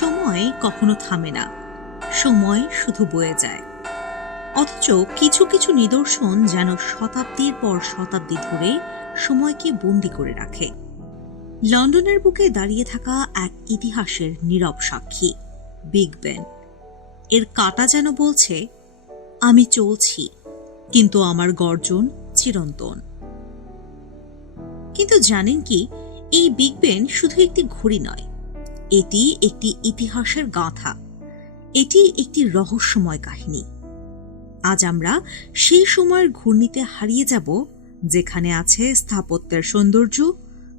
সময় কখনো থামে না। সময় শুধু বয়ে যায়। অথচ কিছু কিছু নিদর্শন যেন শতাব্দীর পর শতাব্দী ধরে সময়কে বন্দি করে রাখে। লন্ডনের বুকে দাঁড়িয়ে থাকা এক ইতিহাসের নীরব সাক্ষী, বিগ বেন। এর কাটা যেন বলছে, আমি চলছি, কিন্তু আমার গর্জন চিরন্তন। কিন্তু জানেন কি, এই বিগ বেন শুধু একটি ঘড়ি নয় এটি একটি ইতিহাসের গাথা। এটি একটি রহস্যময় কাহিনী। আজ আমরা সেই সময়ের ঘূর্ণিতে হারিয়ে যাব, যেখানে আছে স্থাপত্যের সৌন্দর্য,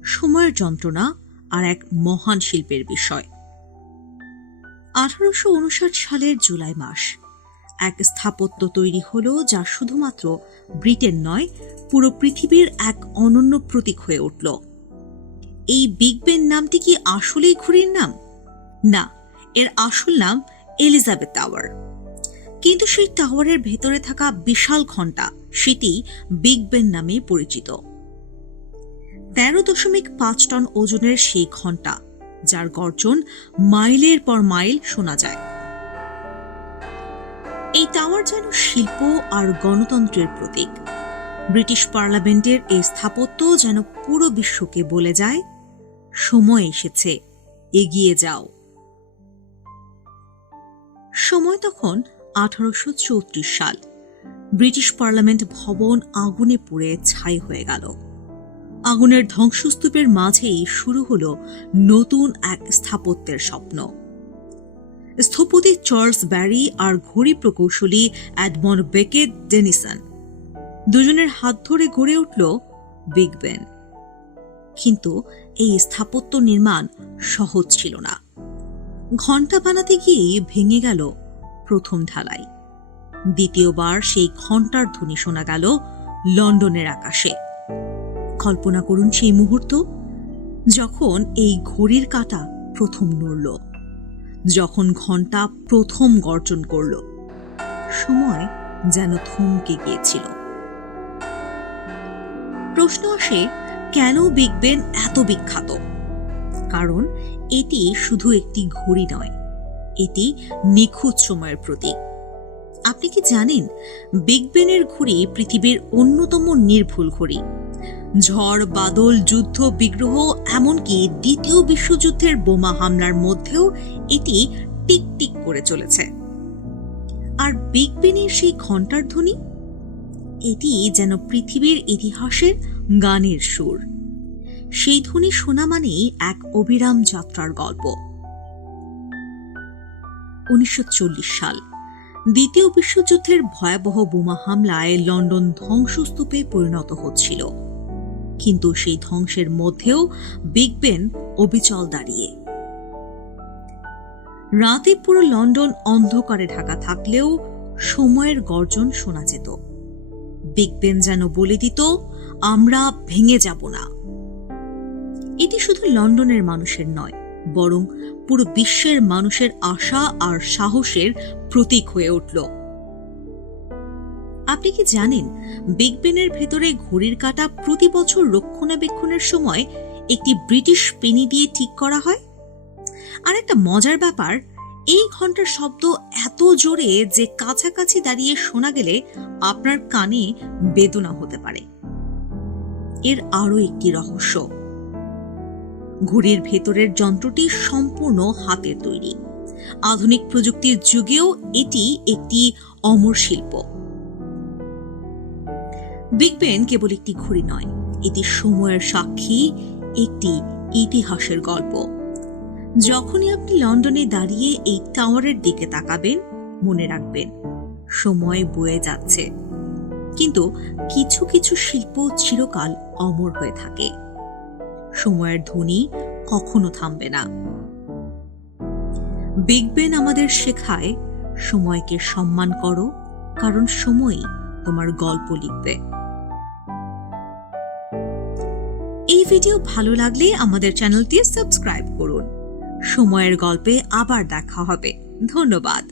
সময়ের যন্ত্রণা আর এক মহান শিল্পের বিষয়। আঠারোশো উনষাট সালের জুলাই মাস। এক স্থাপত্য তৈরি হল যা শুধুমাত্র ব্রিটেন নয়, পুরো পৃথিবীর এক অনন্য প্রতীক হয়ে উঠল। এই বিগ বেন নামটি কি আসলেই ঘুড়ির নাম? না, এর আসল নাম এলিজাবেথ টাওয়ার কিন্তু সেই টাওয়ারের ভেতরে থাকা বিশাল ঘণ্টা সেটি বিগ বেন নামে পরিচিত। তেরো দশমিক পাঁচ টন ওজনের সেই ঘণ্টা, যার গর্জন মাইলের পর মাইল শোনা যায়। এই টাওয়ার যেন শিল্প আর গণতন্ত্রের প্রতীক। ব্রিটিশ পার্লামেন্টের এই স্থাপত্য যেন পুরো বিশ্বকে বলে যায় সময় এসেছে। এগিয়ে যাও। সময় তখন আঠারোশো চৌত্রিশ সাল। ব্রিটিশ পার্লামেন্ট ভবন আগুনে পুড়ে ছাই হয়ে গেল। আগুনের ধ্বংসস্তূপের মাঝেই শুরু হলো নতুন এক স্থাপত্যের স্বপ্ন। স্থপতি চার্লস ব্যারি আর ঘড়ি প্রকৌশলী অ্যাডমন্ড বেকেট ডেনিসন দুজনের হাত ধরে গড়ে উঠল বিগ বেন। কিন্তু এই স্থাপত্য নির্মাণ সহজ ছিল না। ঘণ্টা বানাতে গিয়েই ভেঙে গেল প্রথম ঢালাই। দ্বিতীয়বার সেই ঘণ্টার ধ্বনি শোনা গেল লন্ডনের আকাশে। কল্পনা করুন সেই মুহূর্ত, যখন এই ঘড়ির কাঁটা প্রথম নড়ল, যখন ঘণ্টা প্রথম গর্জন করল, সময় যেন থমকে গিয়েছিল। প্রশ্ন আসে কেন বিগ বেন এত বিখ্যাত? কারণ এটি শুধু একটি ঘড়ি নয়, এটি নিখুঁত সময়ের প্রতীক। আপনি কি জানেন বিগ বেনের ঘড়ি পৃথিবীর অন্যতম নির্ভুল ঘড়ি। ঝড়, বাদল, যুদ্ধ, বিগ্রহ, এমনকি দ্বিতীয় বিশ্বযুদ্ধের বোমা হামলার মধ্যেও এটি টিক টিক করে চলেছে। আর বিগ বেনের সেই ঘণ্টার ধ্বনি? এটি যেন পৃথিবীর ইতিহাসের গানের সুর। সেই ধ্বনি শোনা মানেই এক অবিরাম যাত্রার গল্প। উনিশশো চল্লিশ সাল, দ্বিতীয় বিশ্বযুদ্ধের ভয়াবহ বোমা হামলায় লন্ডন ধ্বংসস্তূপে পরিণত হচ্ছিল। কিন্তু সেই ধ্বংসের মধ্যেও বিগ বেন অবিচল দাঁড়িয়ে। রাতে পুরো লন্ডন অন্ধকারে ঢাকা থাকলেও সময়ের গর্জন শোনা যেত। বিগ বেন যেন বলে দিত আমরা ভেঙে যাব না। এটি শুধু লন্ডনের মানুষের নয়, বরং পুরো বিশ্বের মানুষের আশা আর সাহসের প্রতীক হয়ে উঠল। আপনি কি জানেন, বিগ বেনের ভেতরে ঘড়ির কাঁটা প্রতি বছর রক্ষণাবেক্ষণের সময় একটি ব্রিটিশ পেনি দিয়ে ঠিক করা হয়? আর একটা মজার ব্যাপার, এই ঘণ্টার শব্দ এত জোরে যে কাছাকাছি দাঁড়িয়ে শোনা গেলে আপনার কানে বেদনা হতে পারে। এর আরও একটি রহস্য। ঘড়ির ভেতরের যন্ত্রটি সম্পূর্ণ হাতের তৈরি। আধুনিক প্রযুক্তির যুগেও এটি একটি অমর শিল্প। বিগ বেন কেবল একটি ঘড়ি নয়, এটি সময়ের সাক্ষী, একটি ইতিহাসের গল্প। যখনই আপনি লন্ডনে দাঁড়িয়ে এই টাওয়ারের দিকে তাকাবেন, মনে রাখবেন, সময় বয়ে যাচ্ছে। কিন্তু কিছু কিছু শিল্প চিরকাল অমর হয়ে থাকে। সময়ের ধ্বনি কখনো থামবে না। বিগ বেন আমাদের শেখায়, সময়কে সম্মান করো, কারণ সময়ই তোমার গল্প লিখবে। এই ভিডিও ভালো লাগলে আমাদের চ্যানেলটি সাবস্ক্রাইব করুন। সময়ের গল্পে আবার দেখা হবে। ধন্যবাদ।